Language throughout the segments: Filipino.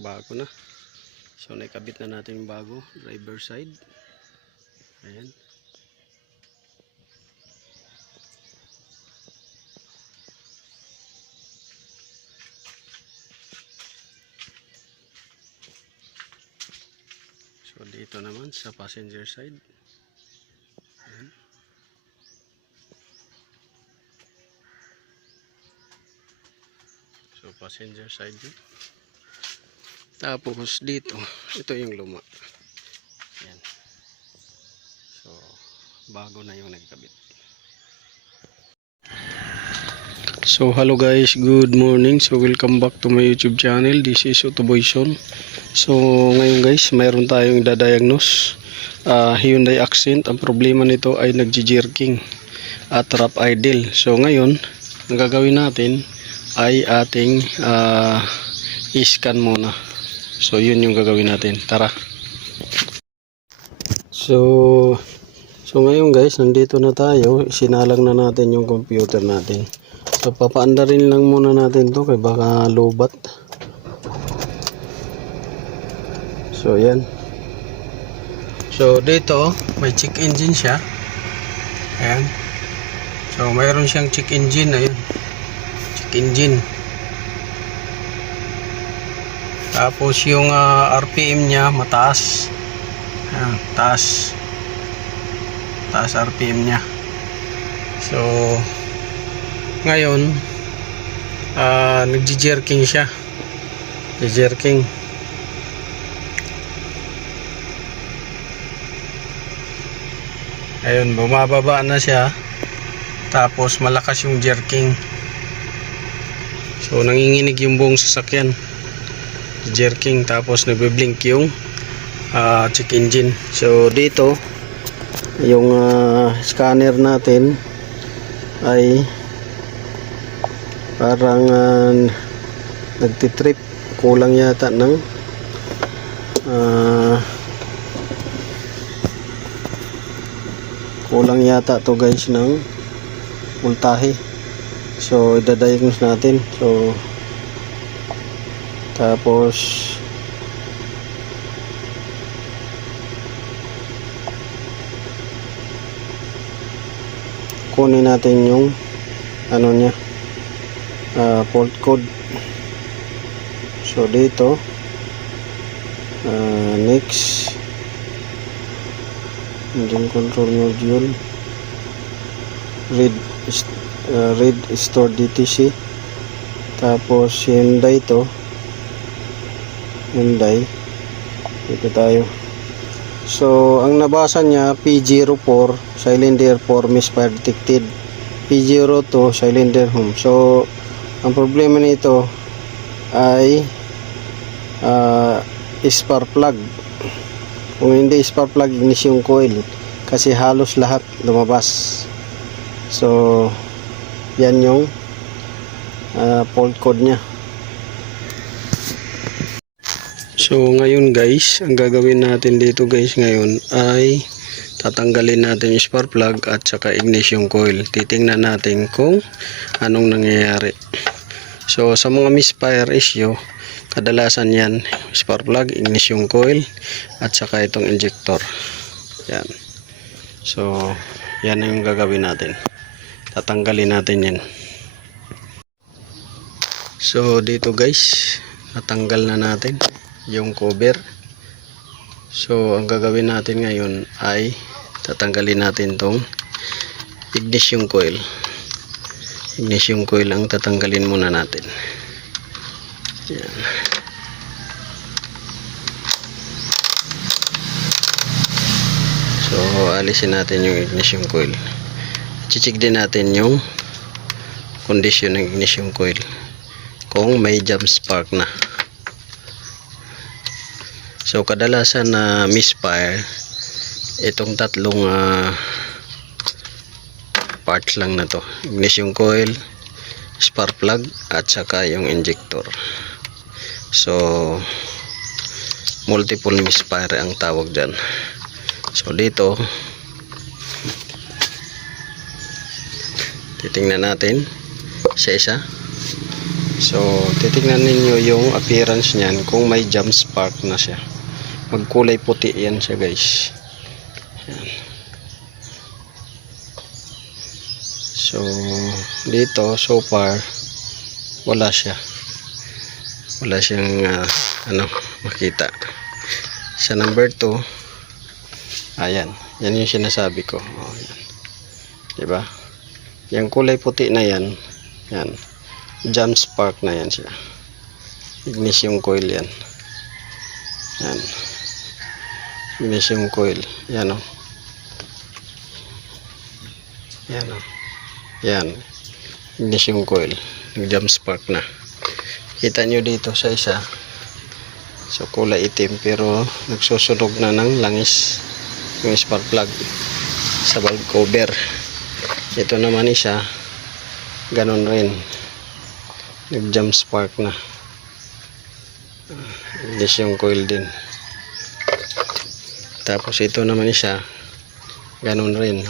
bago na. So naikabit na natin yung bago driver side. Ayan. So dito naman sa passenger side. Ayan. So passenger side yun. Tapos dito, ito yung luma. Ayan. So bago na yung nagkabit. So hello guys, good morning. So welcome back to my YouTube channel. This is Otoboyson. So ngayon guys, mayroon tayong idadiagnose Hyundai Accent. Ang problema nito ay nagji-jerking at trap idle. So ngayon, ang gagawin natin ay ating i-scan muna. So yun yung gagawin natin. Tara. So ngayon guys, nandito na tayo. Sinalang na natin yung computer natin. So papaandarin lang muna natin to kay baka lobat. So yan. So dito may check engine siya. Ayan. So mayroon siyang check engine. Ayun. Check engine. Tapos yung RPM niya mataas. Ayan, taas RPM niya. So ngayon nagji-jerking siya. Jerking. Ayun, bumababa na siya. Tapos malakas yung jerking. So nanginginig yung buong sasakyan. Jerking, tapos nagbe-blink yung check engine. So dito yung scanner natin ay parang nagtitrip. Kulang yata ng kulang yata to guys ng voltahe. So idadiagnose natin. So tapos kunin natin yung ano niya, fault code. So dito next engine control module, read store DTC. Tapos Hyundai to, Hyundai dito tayo. So ang nabasa niya P04 cylinder 4 misfire detected, P02 cylinder home. So ang problema nito ay spark plug. Kung hindi spark plug, ignition coil, kasi halos lahat lumabas. So yan yung fault code niya. So ngayon guys, ang gagawin natin dito guys ngayon ay tatanggalin natin yung spark plug at saka ignition coil. Titingnan natin kung anong nangyayari. So sa mga misfire issue, kadalasan yan spark plug, ignition coil at saka itong injector. Yan. So yan yung gagawin natin. Tatanggalin natin yan. So dito guys, natanggal na natin yung cover. So ang gagawin natin ngayon ay tatanggalin natin tong ignition coil. Ignition coil ang tatanggalin muna natin. Yan. So alisin natin yung ignition coil. I-check din natin yung condition ng ignition coil kung may jump spark na. So kadalasan na misfire itong tatlong parts lang na to: ignition coil, spark plug at saka yung injector. So multiple misfire ang tawag dyan. So dito titingnan natin isa-isa. So titingnan ninyo yung appearance niyan kung may jump spark na siya. Magkulay puti yan siya guys. Yan. So dito so far wala siya. Wala siyang makita. Sa number 2, ayan, yan yung sinasabi ko. Oh, yan. Diba? Yung kulay puti na yan, yan, jump spark na yan siya. Ignition coil yan. Yan. Ignition coil. Yan o. Yan o. Yan. Ignition coil. Nag-jump spark na. Kita nyo dito sa isa. So kulay itim pero nagsusunog na ng langis yung spark plug sa valve cover. Ito naman isa, ganun rin, nag jump spark na. Ignition coil din. Tapos ito naman isa, ganun rin.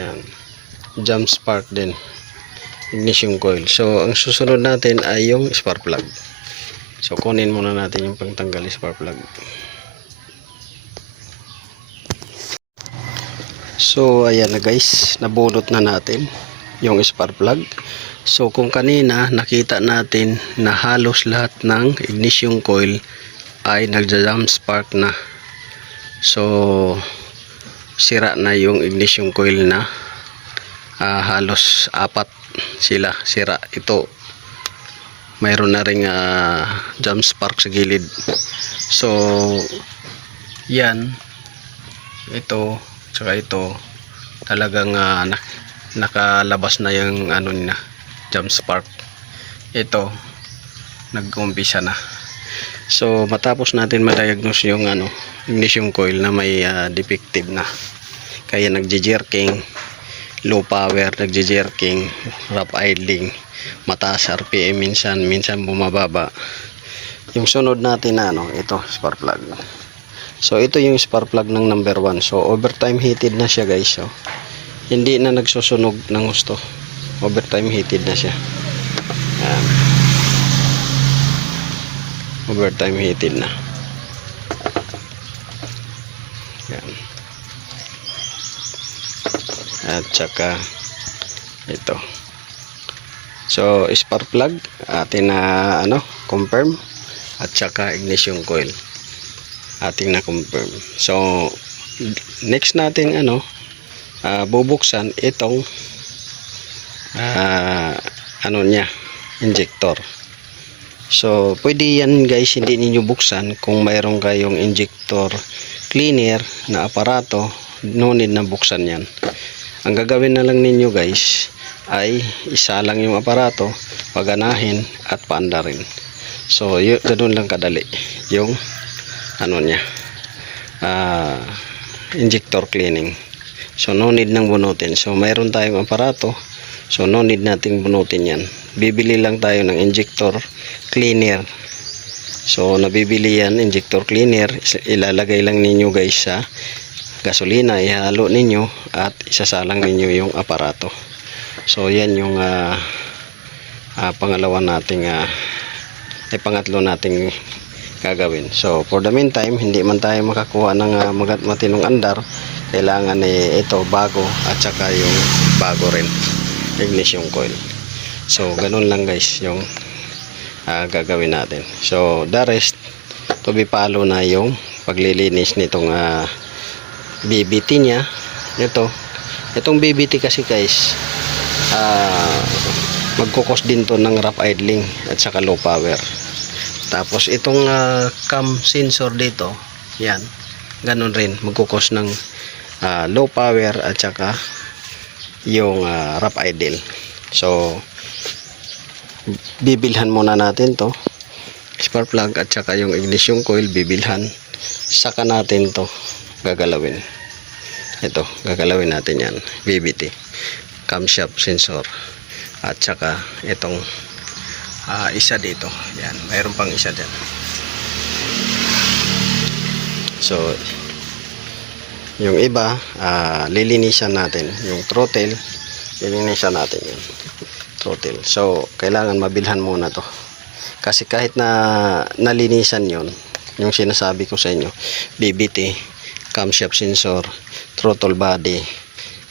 Yan, jump spark din, ignition coil. So ang susunod natin ay yung spark plug. So kunin muna natin yung pangtanggal spark plug. So ayan na guys, nabunot na natin yung spark plug. So kung kanina nakita natin na halos lahat ng ignition coil ay nagja-jump spark na. So sira na yung ignition coil na halos 4 sila sira. Ito mayroon na ring jump spark sa gilid. So yan, ito tsaka ito talagang nakalabas na yung na jump spark. Ito nag-umpisa na. So matapos natin ma-diagnose yung ignition coil na may defective na, kaya nagje-jerking, low power, nagje-jerking, rough idling, mataas RPM minsan bumababa. Yung sunod natin na ito spark plug. So ito yung spark plug ng number 1. So overtime heated na siya guys. So hindi na nagsusunog ng gusto. Overtime heated na siya. Yan. Overtime heated na. Yan. At saka ito. So spark plug atin na confirm, at saka ignition coil ating na confirm. So next natin bubuksan itong niya, injector. So pwede yan guys, hindi ninyo buksan kung mayroon kayong injector cleaner na aparato, no need na buksan yan. Ang gagawin na lang ninyo guys ay isa lang yung aparato, paganahin at paandarin. So ganun lang kadali yung niya, injector cleaning. So no need nang bunutin. So mayroon tayong aparato, so no need nating bunutin yan. Bibili lang tayo ng injector cleaner. So nabibili yan, injector cleaner, ilalagay lang ninyo guys sa gasolina, ihalo ninyo at isasalang ninyo yung aparato. So yan yung pangatlo nating gagawin. So for the meantime, hindi man tayo makakuha ng matinong andar, kailangan ito bago at saka yung bago rin ignition coil. So ganun lang guys yung gagawin natin. So the rest to be follow na yung paglilinis nitong BBT nya. Itong BBT kasi guys, magkukos din to ng rough idling at saka low power. Tapos itong cam sensor dito, yan, ganun rin, magkukos ng low power at saka yung rough idle. So bibilhan muna natin to spark plug at saka yung ignition coil, bibilhan, saka natin to gagalawin. Ito, gagalawin natin yan, BBT, camshaft sensor, at saka itong isa dito. Yan, mayroon pang isa dyan. So yung iba lilinisan natin, yung throttle lilinisan natin yan. throttle. So, kailangan mabilhan muna to. Kasi kahit na nalinisan yon, yung sinasabi ko sa inyo, BBT, camshaft sensor, throttle body,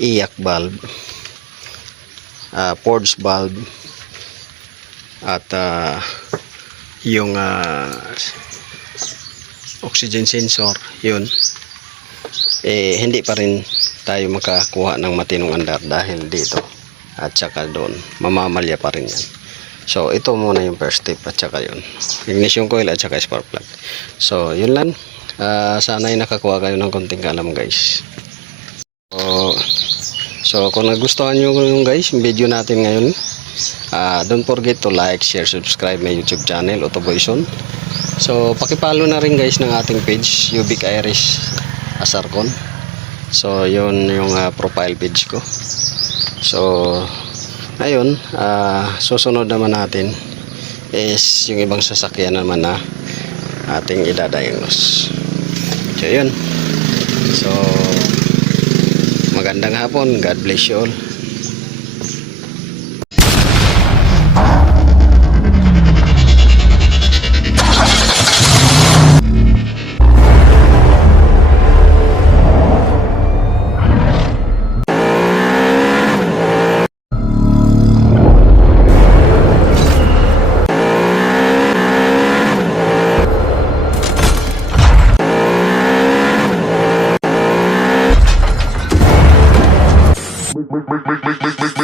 iyak valve, forge valve, at yung oxygen sensor, yun, hindi pa rin tayo makakuha ng matinong andar dahil dito at saka doon, mamamalya pa rin yan. So, ito muna yung first step at saka yun, ignition coil at saka spark plug. So, yun lang. Sana ay nakakuha kayo ng konting kalam guys. So kung nagustuhan nyo yung guys, yung video natin ngayon, don't forget to like, share, subscribe my YouTube channel, Otoboyson. So pakipalo na rin guys ng ating page, Ubic Irish Asarcon. So yun yung profile page ko. So ayun, susunod naman natin is yung ibang sasakyan naman na ating idadiagnose. So yun. So magandang hapon. God bless you all. Make